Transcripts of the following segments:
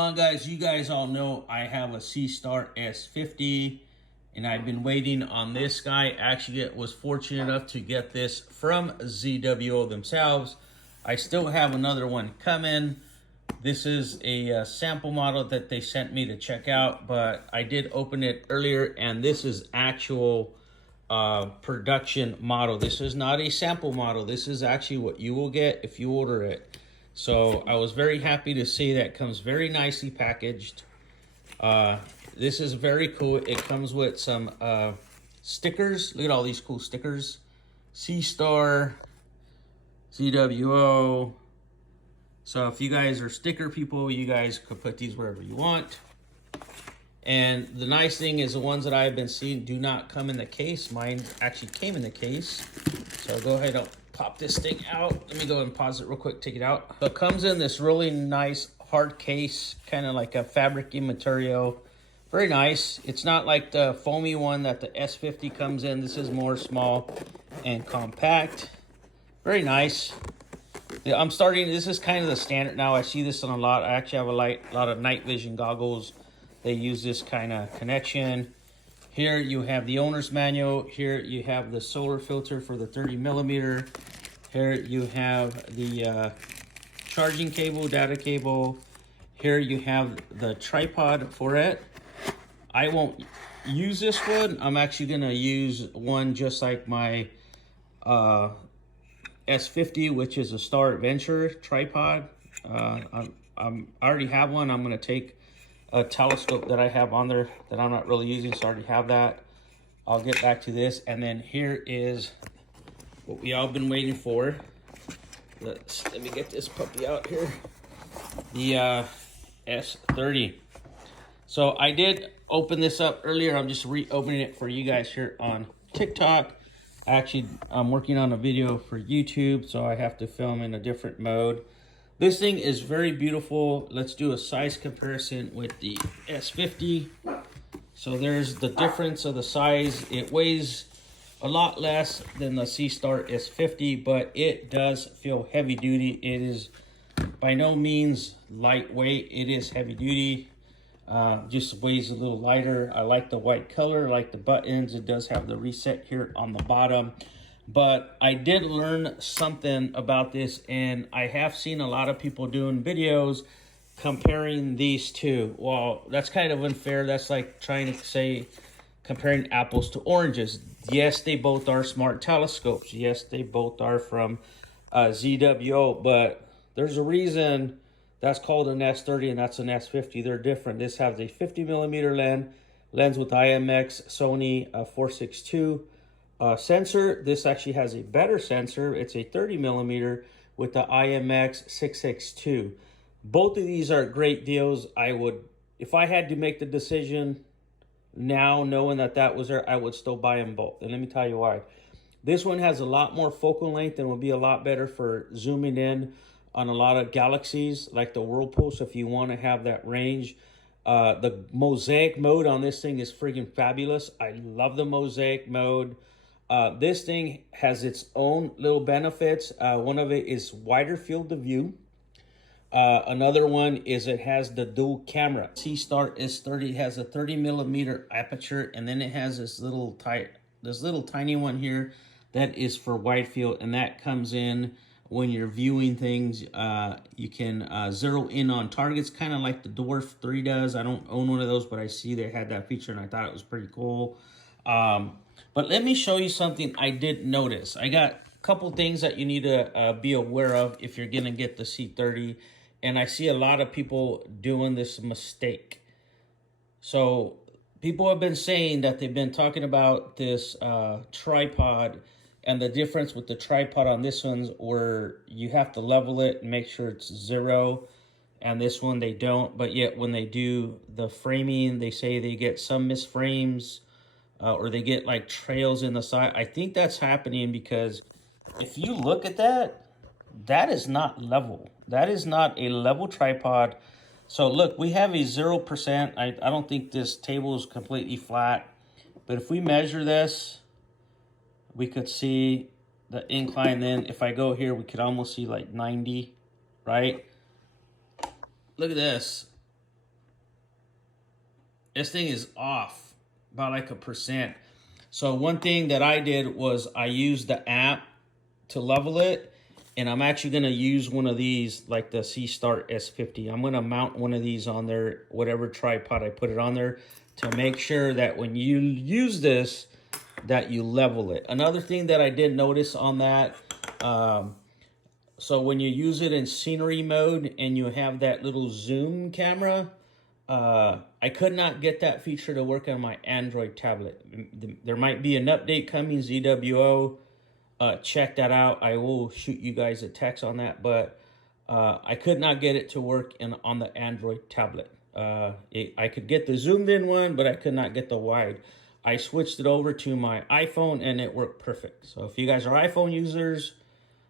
on, guys? You guys all know I have a SeeStar S30 and I've been waiting on this guy. Actually, was fortunate enough to get this from ZWO themselves. I still have another one coming. This is a sample model that they sent me to check out, but I did open it earlier, and this is actual production model. This is not a sample model. This is actually what you will get if you order it. So I was very happy to see that comes very nicely packaged. This is very cool. It comes with some stickers. Look at all these cool stickers. SeeStar, ZWO. So if you guys are sticker people, you guys could put these wherever you want. And the nice thing is the ones that I've been seeing do not come in the case. Mine actually came in the case. So go ahead and pop this thing out. Let me go and pause it real quick, take it out. So it comes in this really nice hard case, kind of like a fabric-y material. Very nice. It's not like the foamy one that the S50 comes in. This is more small and compact. Very nice. Yeah, this is kind of the standard now. I see this on a lot. I actually have a lot of night vision goggles. They use this kind of connection. Here you have the owner's manual. Here you have the solar filter for the 30mm. Here you have the charging cable, data cable. Here you have the tripod for it. I won't use this one. I'm actually going to use one just like my S50, which is a Star Adventure tripod. I already have one. I'm going to take a telescope that I have on there that I'm not really using, so I already have that. I'll get back to this. And then here is what we all been waiting for. Let me get this puppy out here. The S30. So I did open this up earlier. I'm just reopening it for you guys here on TikTok. Actually, I'm working on a video for YouTube, so I have to film in a different mode. This thing is very beautiful. Let's do a size comparison with the S50. So there's the difference of the size. It weighs a lot less than the SeeStar S50, but it does feel heavy duty. It is by no means lightweight. It is heavy duty. Just weighs a little lighter. I like the white color, I like the buttons. It does have the reset here on the bottom. But I did learn something about this, and I have seen a lot of people doing videos comparing these two. Well, that's kind of unfair. That's like trying to say comparing apples to oranges. Yes, they both are smart telescopes. Yes, they both are from ZWO, but there's a reason that's called an S30 and that's an S50. They're different. This has a 50mm lens with IMX Sony 462 sensor. This actually has a better sensor. It's a 30mm with the IMX 662. Both of these are great deals. If I had to make the decision now, knowing that was there, I would still buy them both. And let me tell you why. This one has a lot more focal length and will be a lot better for zooming in on a lot of galaxies like the Whirlpool. So if you want to have that range, the mosaic mode on this thing is freaking fabulous. I love the mosaic mode. This thing has its own little benefits. One of it is wider field of view. Another one is it has the dual camera. SeeStar S30 has a 30mm aperture, and then it has this little tiny one here that is for wide field, and that comes in when you're viewing things. You can zero in on targets, kind of like the Dwarf 3 does. I don't own one of those, but I see they had that feature, and I thought it was pretty cool. But let me show you something I did notice. I got a couple things that you need to be aware of if you're going to get the C30. And I see a lot of people doing this mistake. So people have been saying that they've been talking about this tripod, and the difference with the tripod on this one's where you have to level it and make sure it's 0. And this one they don't. But yet when they do the framing, they say they get some misframes. Or they get like trails in the side. I think that's happening because if you look at that, that is not level. That is not a level tripod. So look, we have a 0%. I don't think this table is completely flat. But if we measure this, we could see the incline. Then if I go here, we could almost see like 90, right? Look at this. this thing is off about like 1%. So one thing that I did was I used the app to level it, and I'm actually going to use one of these, like the SeeStar S30. I'm going to mount one of these on there, whatever tripod I put it on there, to make sure that when you use this, that you level it. Another thing that I did notice on that, so when you use it in scenery mode and you have that little zoom camera, I could not get that feature to work on my Android tablet. There might be an update coming, ZWO. Check that out. I will shoot you guys a text on that, but I could not get it to work on the Android tablet. I could get the zoomed in one, but I could not get the wide. I switched it over to my iPhone and it worked perfect. So if you guys are iPhone users,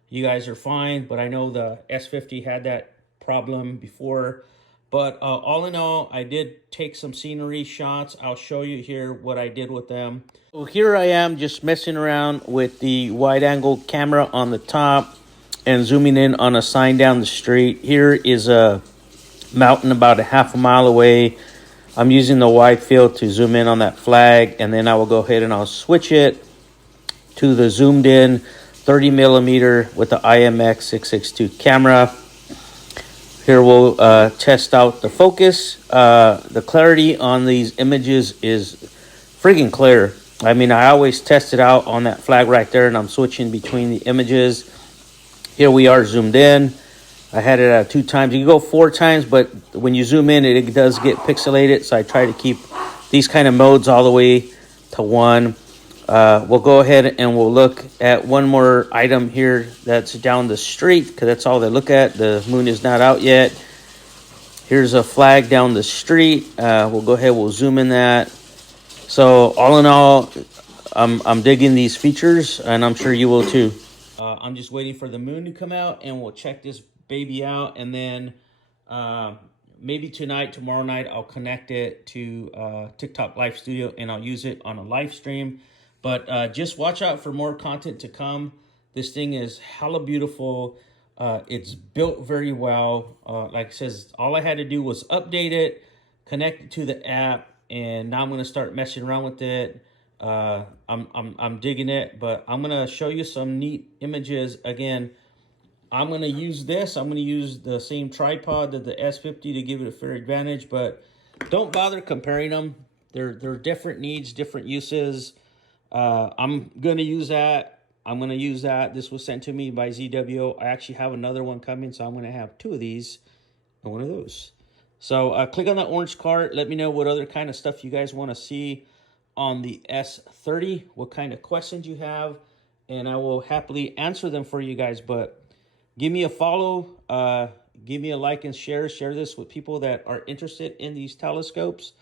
you guys are fine, but I know the S50 had that problem before. But all in all, I did take some scenery shots. I'll show you here what I did with them. So here I am just messing around with the wide angle camera on the top and zooming in on a sign down the street. Here is a mountain about a half a mile away. I'm using the wide field to zoom in on that flag, and then I will go ahead and I'll switch it to the zoomed in 30 millimeter with the IMX662 camera. Here we'll test out the focus. The clarity on these images is friggin' clear. I mean, I always test it out on that flag right there, and I'm switching between the images. Here we are zoomed in. I had it at 2 times. You can go 4 times, but when you zoom in, it does get pixelated. So I try to keep these kind of modes all the way to 1. We'll go ahead and we'll look at one more item here that's down the street, because that's all they look at. The moon is not out yet. Here's a flag down the street. We'll go ahead, we'll zoom in that. So all in all, I'm digging these features, and I'm sure you will too. I'm just waiting for the moon to come out, and we'll check this baby out, and then maybe tonight, tomorrow night, I'll connect it to TikTok Live Studio, and I'll use it on a live stream. But just watch out for more content to come. This thing is hella beautiful. It's built very well. Like it says, all I had to do was update it, connect it to the app, and now I'm going to start messing around with it. I'm digging it, but I'm going to show you some neat images. Again, I'm going to use this. I'm going to use the same tripod that the S50 to give it a fair advantage, but don't bother comparing them. They're different needs, different uses. I'm going to use that. I'm going to use that. This was sent to me by ZWO. I actually have another one coming, so I'm going to have 2 of these and 1 of those. So click on that orange card. Let me know what other kind of stuff you guys want to see on the S30, what kind of questions you have, and I will happily answer them for you guys. But give me a follow, give me a like and share this with people that are interested in these telescopes,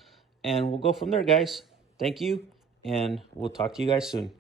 and we'll go from there, guys. Thank you, and we'll talk to you guys soon.